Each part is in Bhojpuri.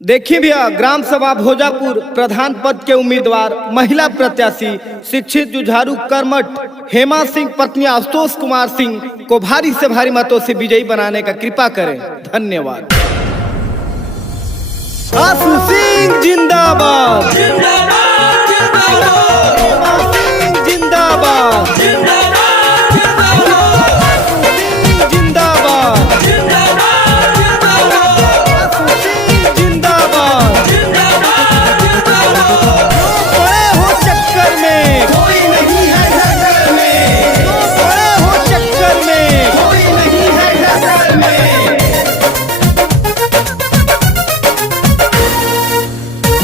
देखिए भैया, ग्राम सभा भोजापुर प्रधान पद के उम्मीदवार महिला प्रत्याशी शिक्षित जुझारू कर्मठ हेमा सिंह पत्नी आशुतोष कुमार सिंह को भारी से भारी मतों से विजयी बनाने का कृपा करें। धन्यवाद। आशु सिंह जिंदाबाद, जिंदाबाद, जिंदाबाद। हेमा सिंह जिंदाबाद, जिंदाबाद, जिंदाबाद। जिंदाबाद,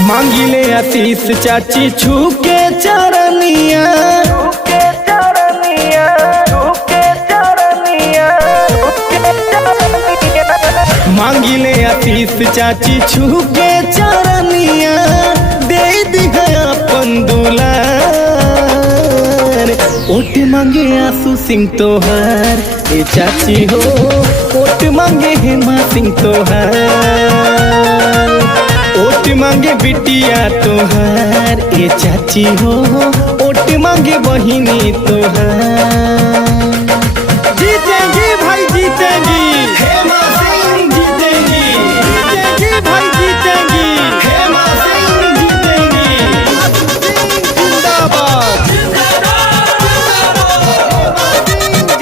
मांगिले आशीष चाची छू के चरनिया, मांगिले आशीष चाची छू के चरनिया, दे दिया अपन दुलार। ओट मांगे आशु सिंह तोहर ए चाची हो, ओट मांगे हेमा सिंह तोहर, ओट मांगे बिटिया तोहार ए चाची हो, ओट मांगे बहिनी तोहार। जीतेंगी भाई जीतेंगी, हेमा सिंह जीतेंगी, जीतेंगी भाई जीतेंगी, हेमा सिंह जीतेंगी। जिंदाबाद, जिंदाबाद,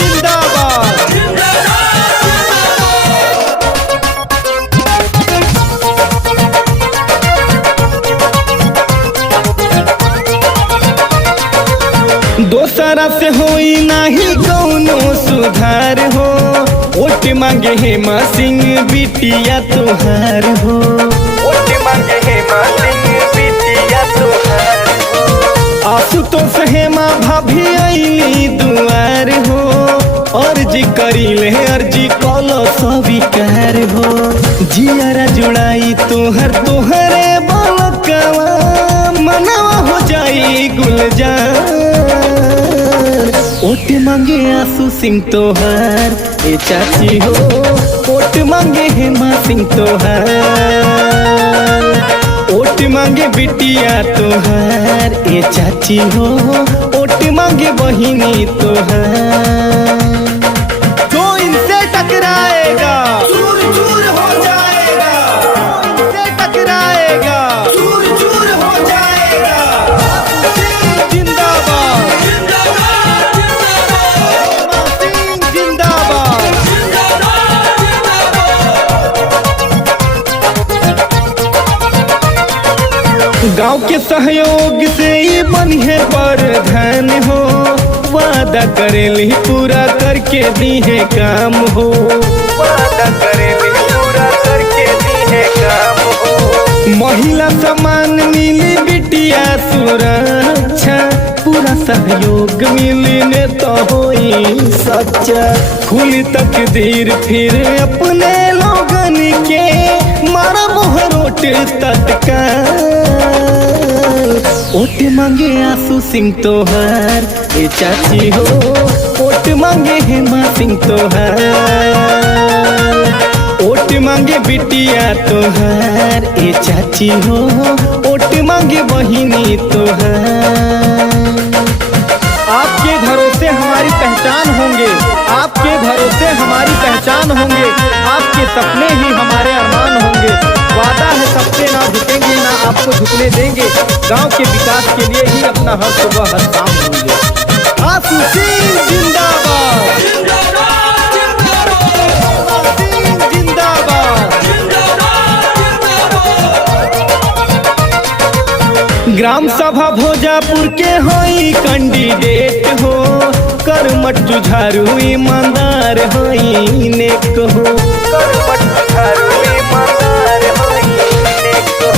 जिंदाबाद। दोसरा से होई नहीं कौनो सुधार हो, ओट मांगे हेमा सिंह बिटिया तोहार हो, ओट मांगे हेमा सिंह बिटिया तोहार हो। आशुतोष हेमा भाभी आईली दुआर हो, अर्जी करीले अर्जी कलो स्वीकार हो। जियारा जुड़ाई तोहर तोहरे बालकवा, मनवा हो जाई गुलजार। ओट मांगे आशु सिंह तोहार ए चाची हो, ओट मांगे हेमा सिंह तोहार, ओट मांगे बिटिया तोहार ए चाची हो, ओट मांगे बहिनी तोहार। जो इनसे टकराएगा चूर चूर हो जाएगा, इनसे टकराएगा चूर चूर हो जाएगा। जिंदाबाद, गांव के सहयोग से ही बनिए प्रधान हो, वादा करेली पूरा करके दी है काम हो, वादा करेली पूरा करके दी है काम हो। महिला सम्मान मिली बिटिया सुरक्षा, पूरा सहयोग मिली ने तो होई सच्चा। खुली तकदीर फिर अपने लोगन के, मारा मोहरोट तत्काल। ओट मांगे आशु सिंह तोहार ए चाची हो, ओट मांगे हेमा सिंह तोहार, ओट मांगे बिटिया तोहार ए चाची हो, ओट मांगे बहिनी तोहार। आपके भरोसे हमारी पहचान होंगे, आपके भरोसे हमारी पहचान होंगे, आपके सपने ही हमारे अरमान होंगे। वादा है सबसे ना झुकेंगे ना आपको झुकने देंगे, गांव के विकास के लिए ही अपना हर सुबह हर शाम होंगे। आशु सिंह जिंदाबाद, जिंदाबाद, जिंदाबाद, जिंदाबाद। ग्राम सभा भोजापुर के होई कैंडिडेट हो, कर्मठ जुझारू ईमानदार होई नेक हो, कर्मठ जुझारू ईमानदार होई नेक हो।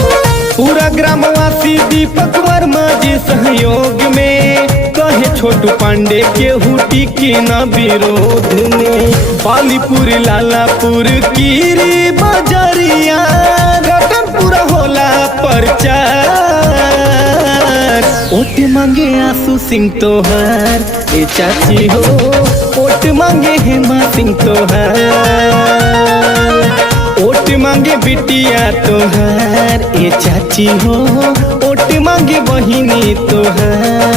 पूरा ग्रामवासी दीपक वर्मा जी सहयोग में, कहे छोटू पांडे के हुटी की न विरोध में। बालीपुर लालापुर कीरी बजरिया, रतनपुरा होला प्रचार। ओट मांगे आशु सिंह तोहार ए चाची हो, ओट मांगे हेमा सिंह तोहार, ओट मांगे बिटिया तोहार ए चाची हो, ओट मांगे बहिनी तोहार।